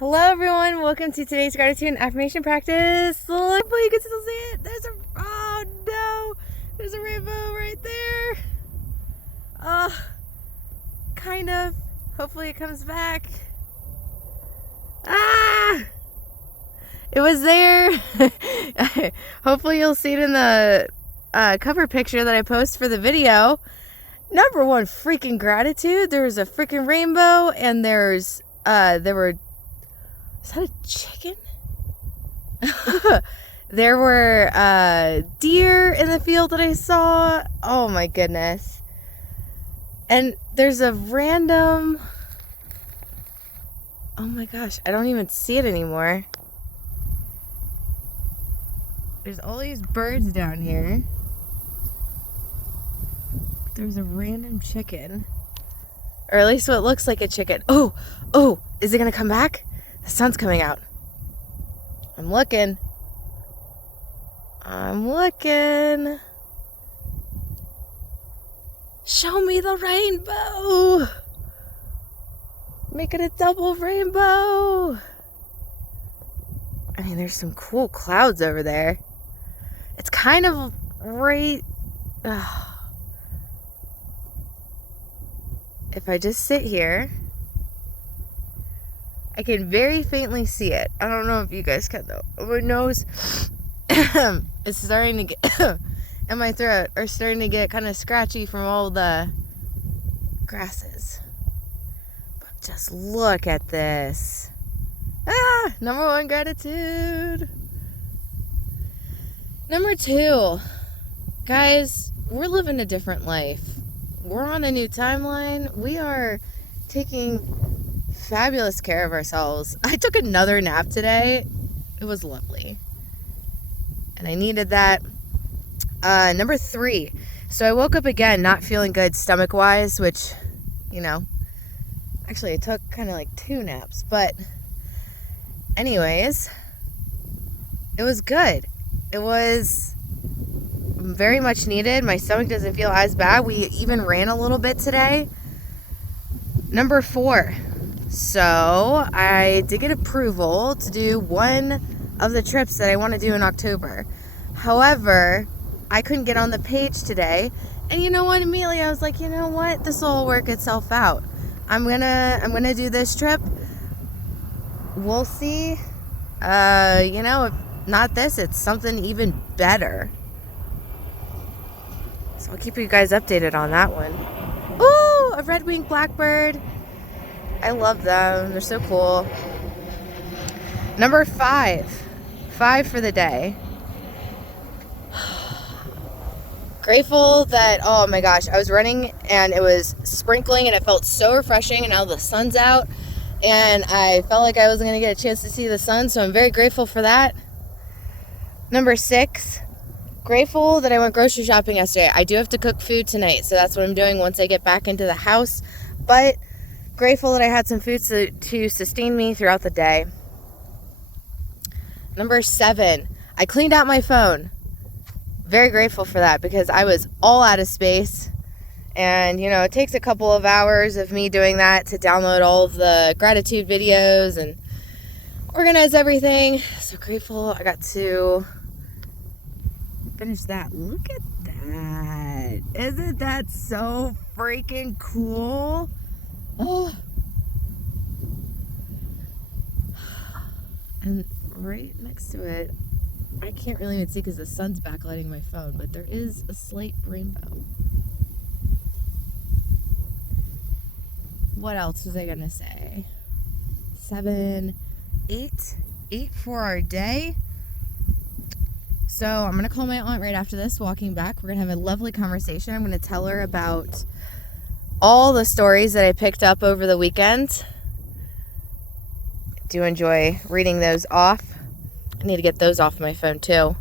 Hello everyone, welcome to today's gratitude and affirmation practice. Look, boy, you can still see it. Oh no, there's a rainbow right there. Kind of. Hopefully it comes back. It was there. Hopefully you'll see it in the cover picture that I post for the video. Number one, freaking gratitude. There was a freaking rainbow, and is that a chicken? There were deer in the field that I saw. Oh my goodness. And there's a random... Oh my gosh, I don't even see it anymore. There's all these birds down here. There's a random chicken. Or at least what looks like a chicken. Oh, is it gonna come back? The sun's coming out. I'm looking. Show me the rainbow. Make it a double rainbow. I mean, there's some cool clouds over there. It's kind of right... If I just sit here, I can very faintly see it. I don't know if you guys can though. My nose is starting to get, and my throat are starting to get kind of scratchy from all the grasses. But just look at this. Number one, gratitude. Number two, guys, we're living a different life. We're on a new timeline. We are taking fabulous care of ourselves. I took another nap today. It was lovely. And I needed that. Number three. So I woke up again not feeling good stomach-wise, which, actually I took kind of like 2 naps. But anyways, it was good. It was very much needed. My stomach doesn't feel as bad. We even ran a little bit today. Number 4. So I did get approval to do one of the trips that I want to do in October. However, I couldn't get on the page today. And you know what? Immediately I was like, you know what? This will work itself out. I'm gonna do this trip. We'll see. If not this, it's something even better. So I'll keep you guys updated on that one. Ooh, a red-winged blackbird. I love them. They're so cool. Number 5. 5 for the day. Grateful that, oh my gosh, I was running and it was sprinkling and it felt so refreshing, and now the sun's out and I felt like I wasn't going to get a chance to see the sun, so I'm very grateful for that. Number 6. Grateful that I went grocery shopping yesterday. I do have to cook food tonight, so that's what I'm doing once I get back into the house. But grateful that I had some food to sustain me throughout the day. Number 7. I cleaned out my phone. Very grateful for that because I was all out of space. And, it takes a couple of hours of me doing that to download all of the gratitude videos and organize everything. So grateful I got to finish that. Look at that. Isn't that so freaking cool? Oh. And right next to it, I can't really even see because the sun's backlighting my phone, but there is a slight rainbow. What else was I gonna say? 7, 8 for our day. So I'm going to call my aunt right after this, walking back. We're going to have a lovely conversation. I'm going to tell her about all the stories that I picked up over the weekend. I do enjoy reading those off. I need to get those off my phone too.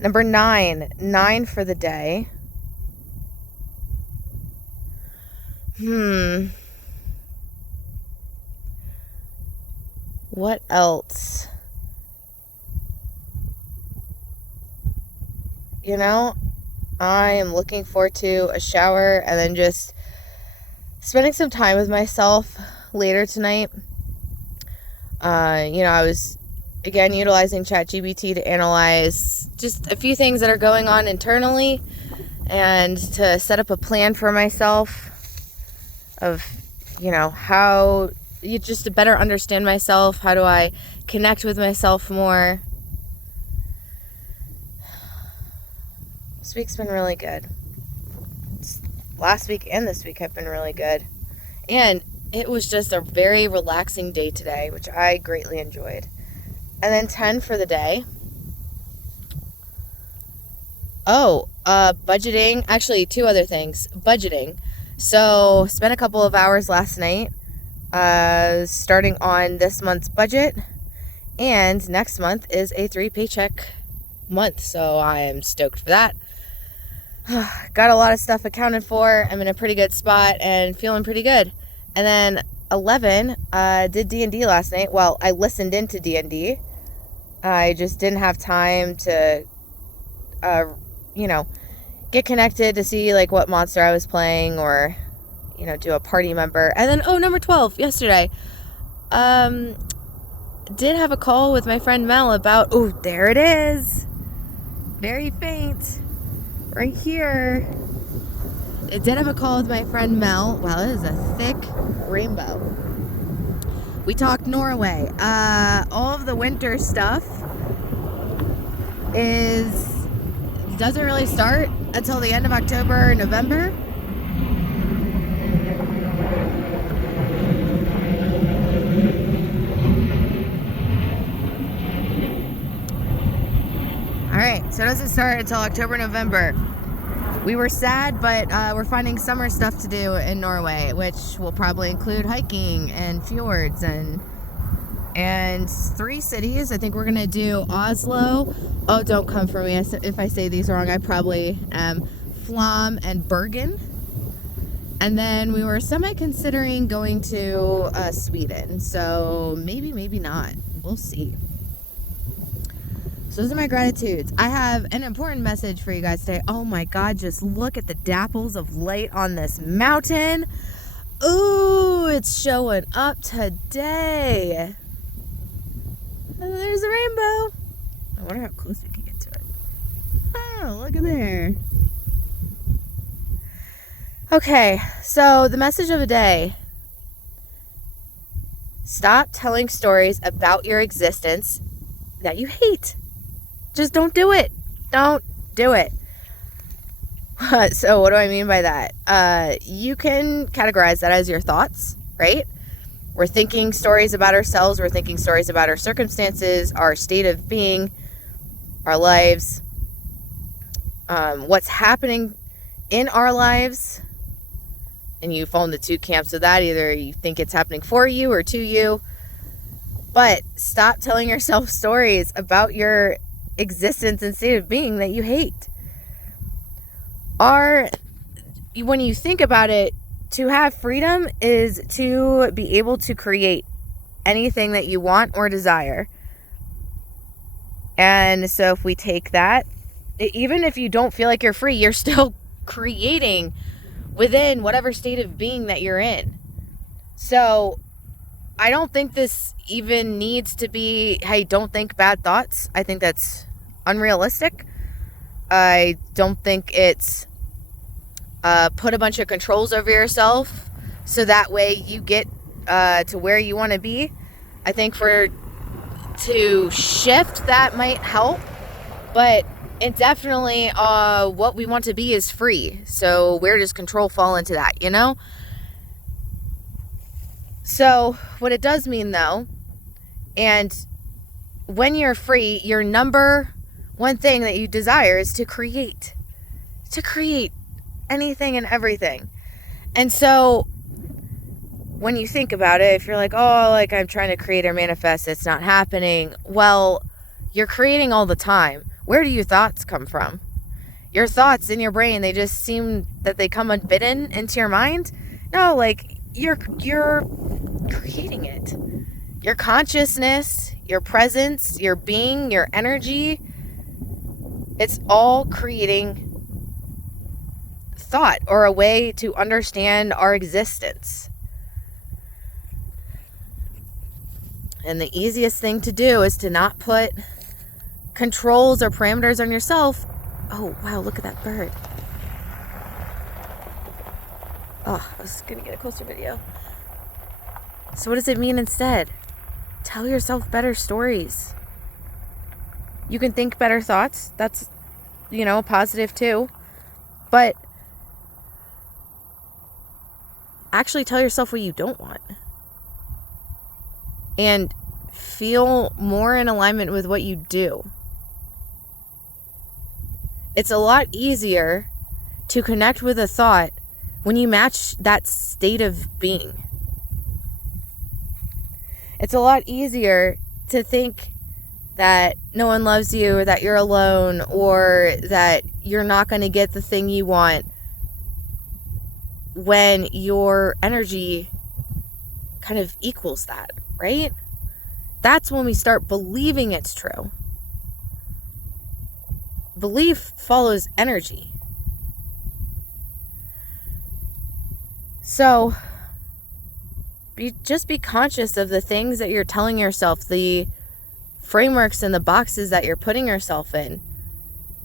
Number 9. 9 for the day. What else? I am looking forward to a shower and then just spending some time with myself later tonight. I was, again, utilizing ChatGPT to analyze just a few things that are going on internally and to set up a plan for myself of, how just to better understand myself. How do I connect with myself more? This week's been really good. Last week and this week have been really good. And it was just a very relaxing day today, which I greatly enjoyed. And then 10 for the day. Budgeting. Actually, two other things. Budgeting. So, spent a couple of hours last night starting on this month's budget. And next month is a 3-paycheck month. So, I am stoked for that. Got a lot of stuff accounted for. I'm in a pretty good spot and feeling pretty good. And then 11, did D&D last night. Well, I listened into D&D. I just didn't have time to, get connected to see like what monster I was playing or, do a party member. And then, number 12, yesterday, did have a call with my friend Mel about, there it is. Very faint. Right here. I did have a call with my friend Mel. Wow, it is a thick rainbow. We talked Norway. All of the winter stuff doesn't really start until the end of October or November. Alright, so it doesn't start until October, November. We were sad, but we're finding summer stuff to do in Norway, which will probably include hiking and fjords and 3 cities. I think we're going to do Oslo. Oh, don't come for me if I say these wrong. I probably am. Flom and Bergen. And then we were considering going to Sweden. So maybe not. We'll see. So those are my gratitudes. I have an important message for you guys today. Oh my God, just look at the dapples of light on this mountain. Ooh, it's showing up today. And there's a rainbow. I wonder how close we can get to it. Oh, look at there. Okay, so the message of the day. Stop telling stories about your existence that you hate. Just don't do it. Don't do it. So what do I mean by that? You can categorize that as your thoughts, right? We're thinking stories about ourselves. We're thinking stories about our circumstances, our state of being, our lives, what's happening in our lives. And you fall into 2 camps of that. Either you think it's happening for you or to you. But stop telling yourself stories about your existence and state of being that you hate. When you think about it, to have freedom is to be able to create anything that you want or desire. And so if we take that, even if you don't feel like you're free, you're still creating within whatever state of being that you're in. So I don't think this even needs to be, hey, don't think bad thoughts. I think that's unrealistic. I don't think it's put a bunch of controls over yourself so that way you get to where you want to be. I think to shift that might help, but it definitely what we want to be is free. So where does control fall into that, So what it does mean though, and when you're free, your number one thing that you desire is to create anything and everything. And so when you think about it, if you're like, I'm trying to create or manifest, it's not happening. Well, you're creating all the time. Where do your thoughts come from? Your thoughts in your brain, they just seem that they come unbidden into your mind. No, you're creating it. Your consciousness, your presence, your being, your energy, it's all creating thought or a way to understand our existence. And the easiest thing to do is to not put controls or parameters on yourself. Oh, wow, look at that bird. Oh, I was going to get a closer video. So what does it mean instead? Tell yourself better stories. You can think better thoughts. That's, positive too. But actually tell yourself what you don't want. And feel more in alignment with what you do. It's a lot easier to connect with a thought when you match that state of being. It's a lot easier to think that no one loves you, or that you're alone, or that you're not going to get the thing you want when your energy kind of equals that, right? That's when we start believing it's true. Belief follows energy. So just be conscious of the things that you're telling yourself, the frameworks and the boxes that you're putting yourself in.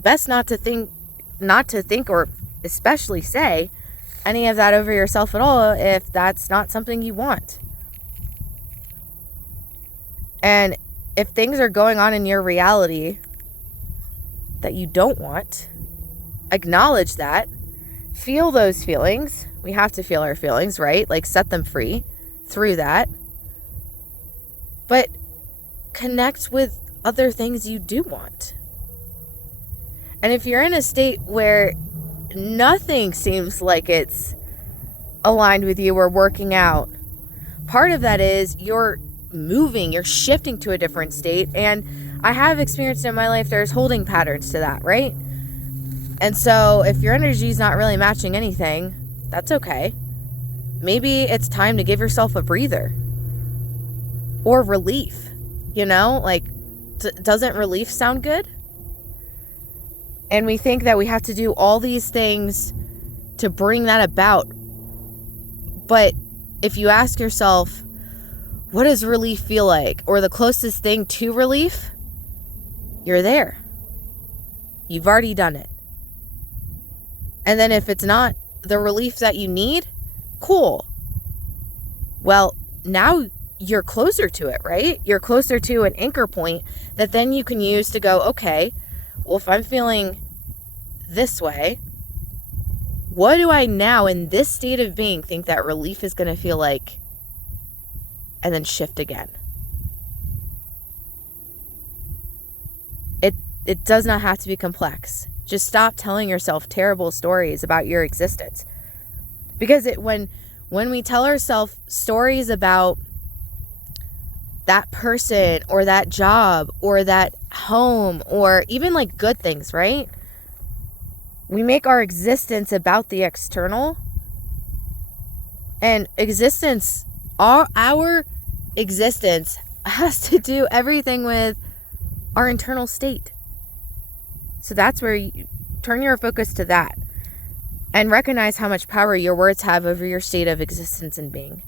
Best not to think or especially say any of that over yourself at all if that's not something you want. And if things are going on in your reality that you don't want, acknowledge that. Feel those feelings. We have to feel our feelings, right? Like, set them free through that. But connect with other things you do want. And if you're in a state where nothing seems like it's aligned with you or working out, part of that is you're moving, you're shifting to a different state. And I have experienced in my life there's holding patterns to that, right? And so if your energy is not really matching anything, that's okay. Maybe it's time to give yourself a breather or relief, doesn't relief sound good? And we think that we have to do all these things to bring that about. But if you ask yourself, what does relief feel like? Or the closest thing to relief, you're there. You've already done it. And then if it's not the relief that you need, cool. Well, now you're closer to it, right? You're closer to an anchor point that then you can use to go, okay, well, if I'm feeling this way, what do I now in this state of being think that relief is going to feel like? And then shift again. It does not have to be complex. Just stop telling yourself terrible stories about your existence. Because when we tell ourselves stories about that person or that job or that home or even like good things, right? We make our existence about the external. And our existence has to do everything with our internal state. So that's where you turn your focus to that and recognize how much power your words have over your state of existence and being.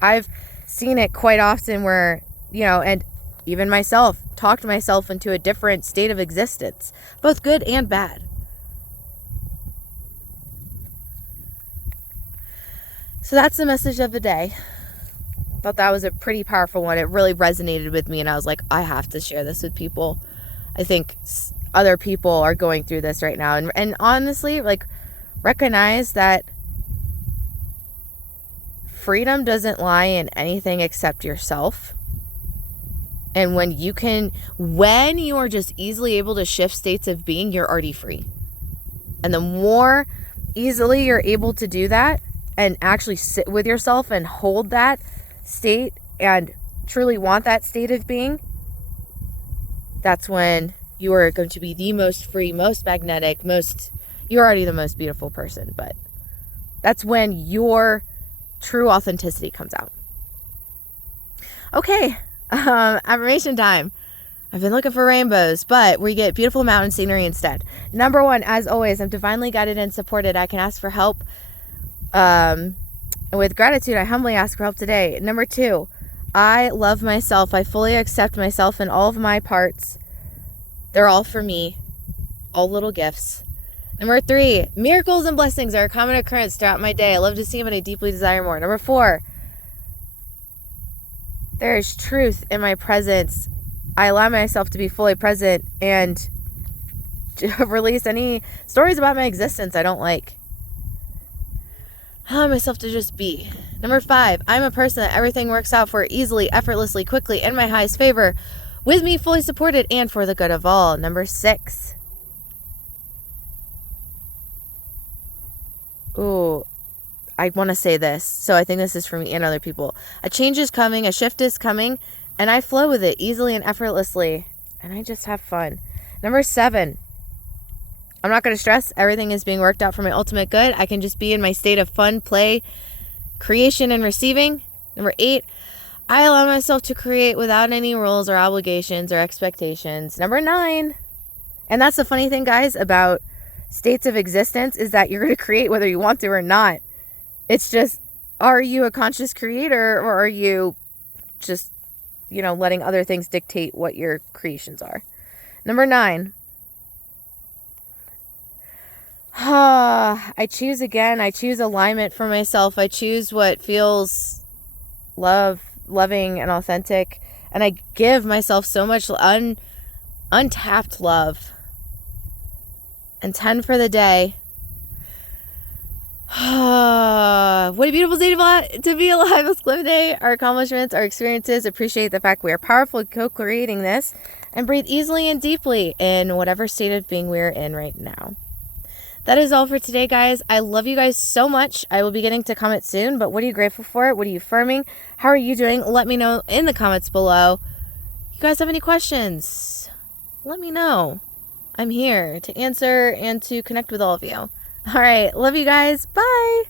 I've seen it quite often where, and even myself, talked myself into a different state of existence, both good and bad. So that's the message of the day. Thought that was a pretty powerful one. It really resonated with me, and I was like, I have to share this with people. I think other people are going through this right now. And honestly, recognize that freedom doesn't lie in anything except yourself. And when you are just easily able to shift states of being, you're already free. And the more easily you're able to do that and actually sit with yourself and hold that state and truly want that state of being, that's when you are going to be the most free, most magnetic, you're already the most beautiful person, but that's when your true authenticity comes out. Okay, affirmation time. I've been looking for rainbows, but we get beautiful mountain scenery instead. Number 1, as always, I'm divinely guided and supported. I can ask for help. With gratitude, I humbly ask for help today. Number 2, I love myself. I fully accept myself and all of my parts. They're all for me. All little gifts. Number 3, miracles and blessings are a common occurrence throughout my day. I love to see them and I deeply desire more. Number 4, there is truth in my presence. I allow myself to be fully present and to release any stories about my existence I don't like. I allow myself to just be. Number 5, I'm a person that everything works out for easily, effortlessly, quickly, in my highest favor, with me fully supported and for the good of all. Number 6. Ooh, I want to say this, so I think this is for me and other people. A change is coming, a shift is coming, and I flow with it easily and effortlessly, and I just have fun. Number 7, I'm not going to stress. Everything is being worked out for my ultimate good. I can just be in my state of fun, play, creation, and receiving. Number 8, I allow myself to create without any rules or obligations or expectations. Number 9, and that's the funny thing, guys, about states of existence, is that you're going to create whether you want to or not. It's just, are you a conscious creator, or are you just, letting other things dictate what your creations are? Number 9, I choose again. I choose alignment for myself. I choose what feels loving and authentic, and I give myself so much untapped love. And 10 for the day. What a beautiful day to be alive. Let's live today. Our accomplishments, our experiences. Appreciate the fact we are powerful, co-creating this, and breathe easily and deeply in whatever state of being we're in right now. That is all for today, guys. I love you guys so much. I will be getting to comment soon, but what are you grateful for? What are you affirming? How are you doing? Let me know in the comments below. You guys have any questions? Let me know. I'm here to answer and to connect with all of you. All right. Love you guys. Bye.